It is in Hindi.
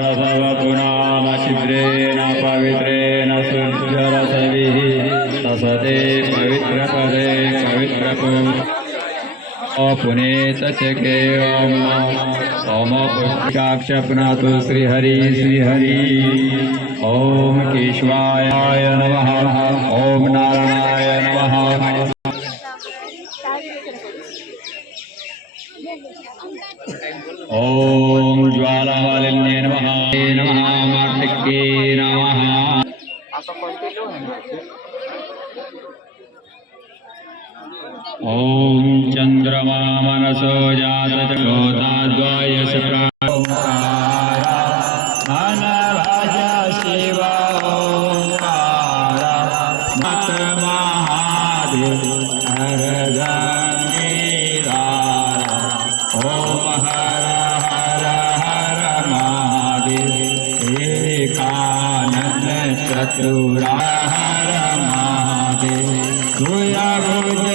रसवपुनामशिद्रेण पवित्रेण शुद्धरसभिः ससते पवित्रपदे पवित्रपु पुनेत चके ओम पुष्काक्ष पुनातु श्रीहरि श्रीहरि ओम केशवाय नमः ओम नारायणाय नमः ओम ज्वालामालिन्ये नमः नमः मार्तिके नमः ओम चंद्रमा मनसो जात जगोताद्वयस प्राणराजा शिव ओंकार महादेव हर गंगेधार ओम हर हर हर महादेव एकानन चतुरा हर महादेव भुज भुज